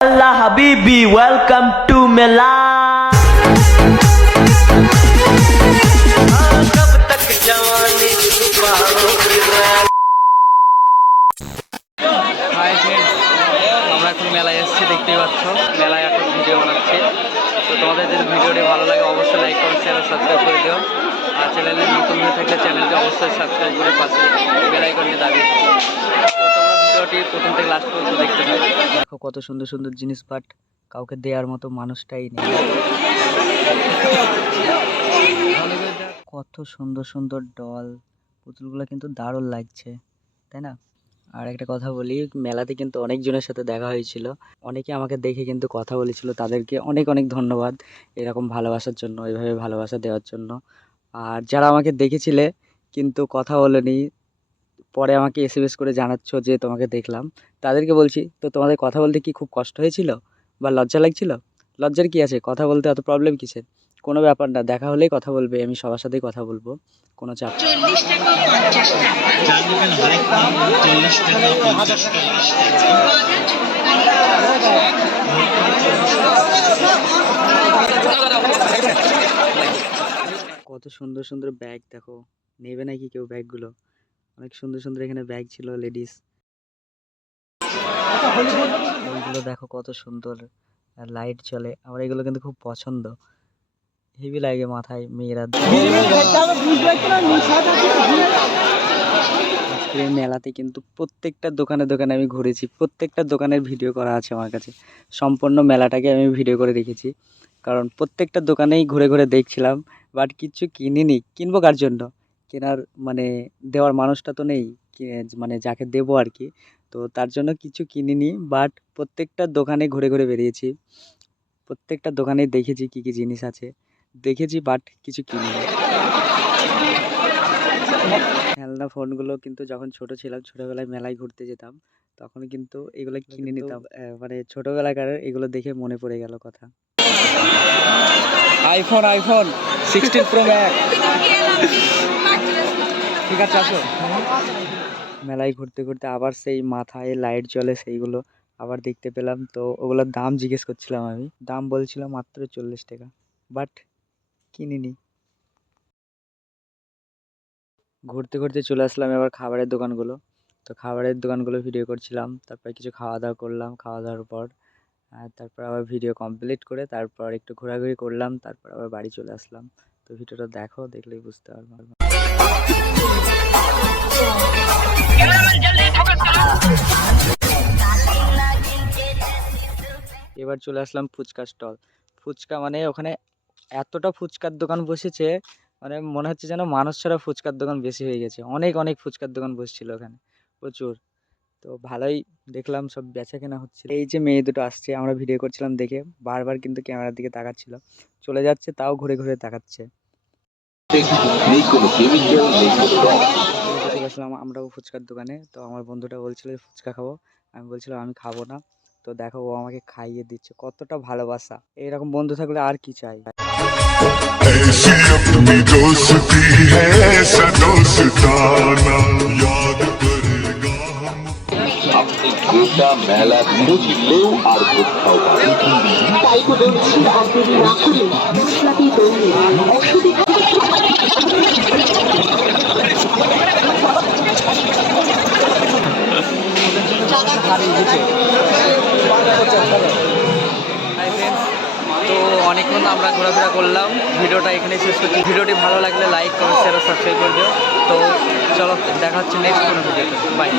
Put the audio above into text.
Allah Habibi, welcome to Mela. कब तक जवानी छुपाओ হাই ফ্রেন্ডস, আমরা এখন মেলায় এসেছি, দেখতেই পাচ্ছ। মেলায় এখন ভিডিও বানাচ্ছি। তো তোমাদের যদি ভিডিওটি ভালো লাগে অবশ্যই লাইক করো, চ্যানেল সাবস্ক্রাইব করে দিও। আর চ্যানেলে নতুন হয়ে থাকলে চ্যানেলটি অবশ্যই সাবস্ক্রাইব করে পাশে বেল আইকনটি দাবিয়ে দিও। তো তোমরা ভিডিওটি প্রথম থেকে লাস্ট পর্যন্ত দেখতে থাকো। দেখো কত সুন্দর সুন্দর জিনিস, বাট কাউকে দেওয়ার মতো মানুষটাই নেই। কত সুন্দর সুন্দর ডল, পুতুলগুলো কিন্তু দারুণ লাগছে, তাই না? আর একটা কথা বলি, মেলাতে কিন্তু অনেকজনের সাথে দেখা হয়েছিল। অনেকে আমাকে দেখে কিন্তু কথা বলেছিল, তাদেরকে অনেক অনেক ধন্যবাদ এরকম ভালোবাসার জন্য, এইভাবে ভালোবাসা দেওয়ার জন্য। আর যারা আমাকে দেখেছিলে কিন্তু কথা বলেনি, পরে আমাকে এসএমএস করে জানাচ্ছ যে তোমাকে দেখলাম, তাদেরকে বলছি, তো তোমাদের কথা বলতে কি খুব কষ্ট হয়েছিল বা লজ্জা লাগছিল? লজ্জার কি আছে, কথা বলতে এত প্রবলেম কিসের? কোনো ব্যাপার না, দেখা হলেই কথা বলবে, আমি সবার সাথেই কথা বলবো, কোনো চাপ নেই। কত সুন্দর সুন্দর ব্যাগ দেখো, নেবে নাকি কেউ ব্যাগগুলো? অনেক সুন্দর সুন্দর এখানে ব্যাগ ছিল লেডিস, ওইগুলো দেখো কত সুন্দর, আর লাইট চলে। আমার এগুলো কিন্তু খুব পছন্দ, হেভি লাগে মাথায় মেয়েরা। আজকে এই মেলাতে কিন্তু প্রত্যেকটা দোকানে দোকানে আমি ঘুরেছি, প্রত্যেকটা দোকানের ভিডিও করা আছে আমার কাছে। সম্পূর্ণ মেলাটাকে আমি ভিডিও করে রেখেছি, কারণ প্রত্যেকটা দোকানেই ঘুরে ঘুরে দেখছিলাম, বাট কিচ্ছু কিনিনি। কিনবো কার জন্য? কেনার মানে দেওয়ার মানুষটা তো নেই, মানে যাকে দেবো আর কি। তো তার জন্য কিছু কিনিনি, বাট প্রত্যেকটা দোকানে ঘুরে ঘুরে বেরিয়েছি, প্রত্যেকটা দোকানেই দেখেছি কী কী জিনিস আছে, দেখেছি, বাট কিছু কিনিনি। খেলনা ফোনগুলো কিন্তু যখন ছোট ছিলাম, ছোটবেলায় মেলায় ঘুরতে যেতাম, তখন কিন্তু এগুলো কিনে নিতাম। মানে ছোটবেলাকার এগুলো দেখে মনে পড়ে গেল কথা। IPhone 16 pro max. ঠিক আছে, আসো। মেলায় ঘুরতে ঘুরতে আবার সেই মাথায় লাইট জ্বলে, সেইগুলো আবার দেখতে পেলাম। তো ওগুলোর দাম জিজ্ঞেস করছিলাম, আমি দাম বলছিলাম মাত্র 40 টাকা, বাট কিনিনি। ঘুরতে ঘুরতে চলে আসলাম এবার খাবারের দোকানগুলো। তো খাবারের দোকানগুলো ভিডিও করছিলাম, তারপরে কিছু খাওয়া দাওয়া করলাম, খাওয়া দাওয়ার পর তারপর আবার ভিডিও কমপ্লিট করে তারপর একটু ঘোরাঘুরি করলাম, তারপর আবার বাড়ি চলে আসলাম। তো ভিডিওটা দেখো, দেখলেই বুঝতে পারবো। এবার চলে আসলাম ফুচকা স্টল। ফুচকা মানে ওখানে এতটা ফুচকার দোকান বসেছে, মানে মনে হচ্ছে যেন মানুষ ছাড়া ফুচকার দোকান বেশি হয়ে গেছে। অনেক অনেক ফুচকার দোকান বসছিল ওখানে, প্রচুর। তো ভালোই দেখলাম, সব বেচা কেনা হচ্ছিল। এই যে মেয়ে দুটো আসছে, আমরা ভিডিও করছিলাম দেখে বারবার কিন্তু ক্যামেরার দিকে তাকাচ্ছিল, চলে যাচ্ছে তাও ঘুরে ঘুরে তাকাচ্ছে। চলে আসলাম আমরাও ফুচকার দোকানে। তো আমার বন্ধুটা বলছিল ফুচকা খাবো, আমি বলছিলাম আমি খাবো না। তো দেখো ও আমাকে খাইয়ে দিচ্ছে, কতটা ভালোবাসা। এইরকম বন্ধু থাকলে আর কি চাই। ऐसी अपनी दोस्ती है ऐसा दोस्ताना याद करेगा हम আপনি গোটা মেলা খুঁজলেও আর কোথাও তাই তো বলছি, আর দেরি না করে মশলাটি দৌড়ে অসুবিধা। তো অনেকক্ষণ আমরা ঘোরাফেরা করলাম, ভিডিওটা এখানে শেষ করছি। ভিডিওটি ভালো লাগলে লাইক করো, শেয়ার, সাবস্ক্রাইব করে দিও। তো চলো, দেখা হচ্ছে নেক্সট কোনো ভিডিওতে। বাই।